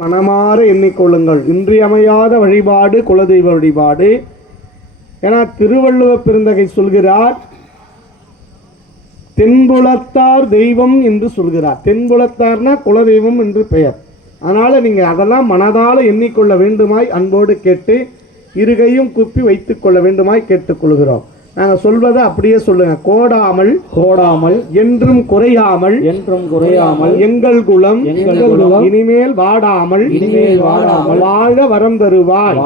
மனமாற எண்ணிக்கொள்ளுங்கள். இன்றியமையாத வழிபாடு குலதெய்வ வழிபாடு. ஏன்னா திருவள்ளுவ பெருந்தகை சொல்கிறார், தென்புலத்தார் தெய்வம் என்று சொல்கிறார். தென்புலத்தார்னா குலதெய்வம் என்று பெயர். அதனால் நீங்கள் அதெல்லாம் மனதால் எண்ணிக்கொள்ள வேண்டுமாய் அன்போடு கேட்டு இருகையும் குப்பி வைத்துக் கொள்ள வேண்டுமாய் கேட்டுக்கொள்கிறோம். நாங்கள் சொல்வதை அப்படியே சொல்லுங்க. கோடாமல் கோடாமல் என்றும் குறையாமல் எங்கள் குலம் இனிமேல் வாடாமல் வாழ வரம் தருவாய்.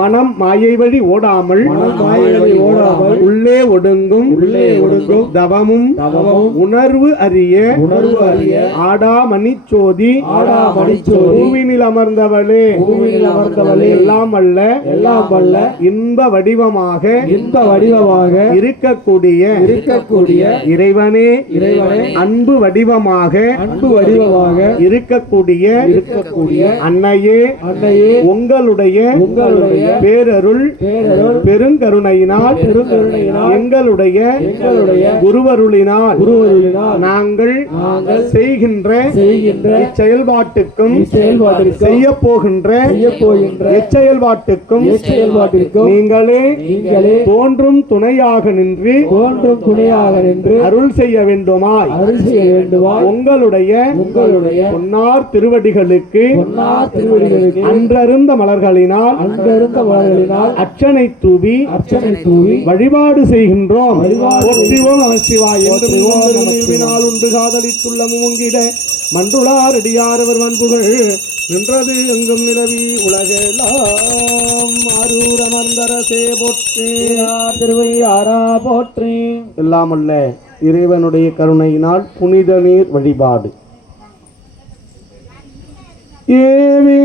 மனம் மாயை வழி ஓடாமல் உள்ளே ஒடுங்கும் தவமும் உணர்வு அறிய ஆடாமணி சோதி பூவினில் அமர்ந்தவளே எல்லாம் அல்ல இன்ப வடிவமாக இருக்கக்கூடிய இறைவனே அன்பு வடிவமாக இருக்கக்கூடிய அன்னையே உங்களுடைய பேரருள் பெருங்கருணையினால் எங்களுடைய குருவருளினால் நாங்கள் செய்கின்ற செயல்பாட்டுக்கும் செய்ய போகின்ற எச்செயல்பாட்டுக்கும் நீங்களே தோன்றும் துணையாக நின்று அருள் செய்ய வேண்டுமாய் உங்களுடைய பொன்னார் திருவடிகளுக்கு அன்றருந்த மலர்களினால் அர்ச்சனை தூவி வழிபாடு செய்கின்றோம். போற்றிவோம் நமசிவாய் என்று உண்டு காதலித்துள்ள மூங்கிட மன்றுளார் அடியாரவர் வன்புகள் நின்றது எங்கும் நிலவி உலகெல்லாம் ஆரூர் அமர்ந்தரசே போற்றி திருவையாரா போற்றி. எல்லாமல்ல இறைவனுடைய கருணையினால் புனித நீர் வழிபாடு. ஏவி